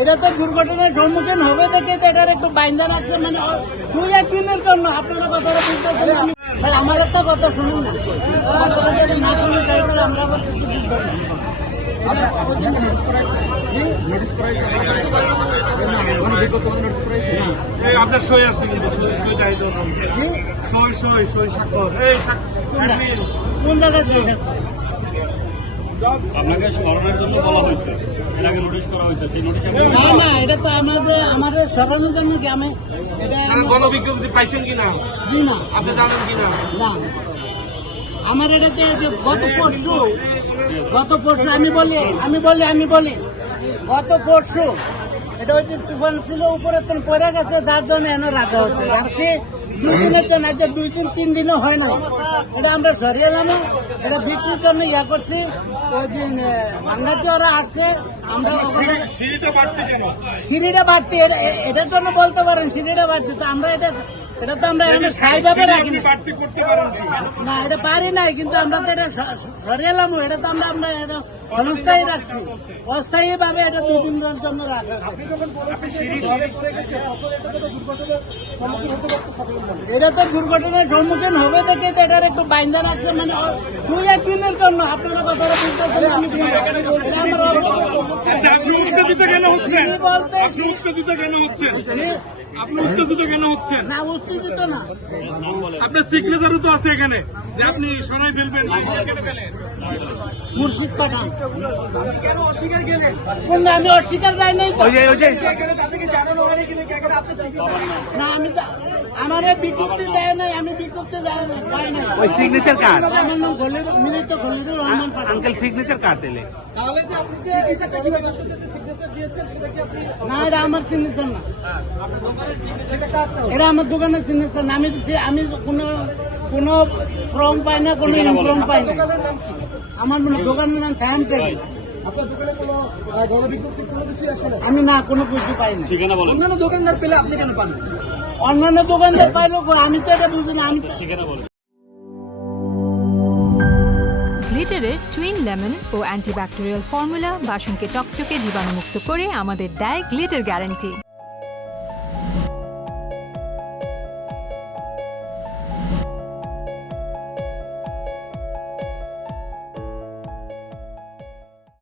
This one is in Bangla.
এটা তো দুর্ঘটনার সম্মুখীন হবে দেখে তো এটার একটু বাইন্দা রাখছে, মানে 2-1 দিনের জন্য। আপনারা কথাটা বুঝতেছেন না? ভাই, আমার একটা কথা শুনুন না, আসলে যদি না শুনে চাই তাহলে আমরা আবার কিছু বুঝতে পারি না। আপনার সই আছে কিন্তু সই চাই তো সই স্বাক্ষর এই কোন জায়গায় ছিল? আপনাকে সরানোর জন্য বলা হয়েছে, এর আগে নোটিশ করা হয়েছে, সেই নোটিশ না না, এটা তো আমাদের সরানোর জন্য কি আমি এটা গণবিজ্ঞপ্তি পাইছেন কিনা জি না আপনি জানেন কিনা? না, আমার এটাতে যে গত পরশু আমি বলি গত পরশু এটা হচ্ছে তুফান ছিল, উপরে তো পড়ে গেছে, যার জন্য এনে রাখা হচ্ছে। রাখছি 2 দিনের জন্য, আজকে 2-3 দিনও হয় নাই। এটা আমরা সরিয়ে এলাম, এটা বিক্রির জন্য ইয়া করছি। ওই দিন বাংলাতে ওরা আসছে, আমরা সিঁড়িটা বাড়তি এটার জন্য বলতে পারেন, সিঁড়িটা বাড়তি। তো আমরা এটা তো আমরা এখানে স্থায়ীভাবে রাখি না, এটা পারি নাই, কিন্তু আমরা তো এটা সরিয়ে এলাম। এটা তো আমরা এটা অনস্থায়ী রাখছি, অস্থায়ী ভাবে এটা 2-3 দিনের জন্য রাখা। এটা তো দুর্ঘটনার সম্মুখীন হবে দেখে তো এটার একটু বাইন্দা রাখছে, মানে 2-1 দিনের জন্য। আপনারা কথাটা বুঝতেছেন না? আপনি উত্তেজিত কেন হচ্ছেন? বলতে উত্তেজিত কেন হচ্ছেন? আপনি উত্তেজিত কেন হচ্ছেন? না, উত্তেজিত না। আপনার সিগনেচারও তো আছে এখানে যে আপনি সরাই ফেলবেন। মুর্শিদ পাঠান কোনটা? আমি অস্বীকার যাই নাই তো। না, আমি আমার বিজ্ঞপ্তি দেয় নাই, আমি বিজ্ঞপ্তি পাই নাই। ওই সিগনেচার কার? আমার নাম মিলিত খলিলুর রহমান পাঠান। আঙ্কেল সিগনেচার কার দিলে? না, এটা আমার সিগনেচার না, এটা আমার দোকানের সিগনেচার না। আমি কোনো ফর্ম পাই না, কোনো ইনফর্ম পাই না। আমার দোকানের নাম শ্যাম ট্রেডিং। আমি না কোনো কিছু পাই না। ঠিকানা বলেন। অন্যান্য দোকানদার পেলে আপনি কেন পান? অন্যান্য দোকানদার পাইলো, আমি তো এটা বুঝি না। আমি ঠিকানা বলেন। গ্লিটারের টুইন লেমন ও অ্যান্টিব্যাকটেরিয়াল ফর্মুলা বাসনকে চকচকে জীবাণুমুক্ত করে আমাদের দেয় গ্লিটার গ্যারান্টি।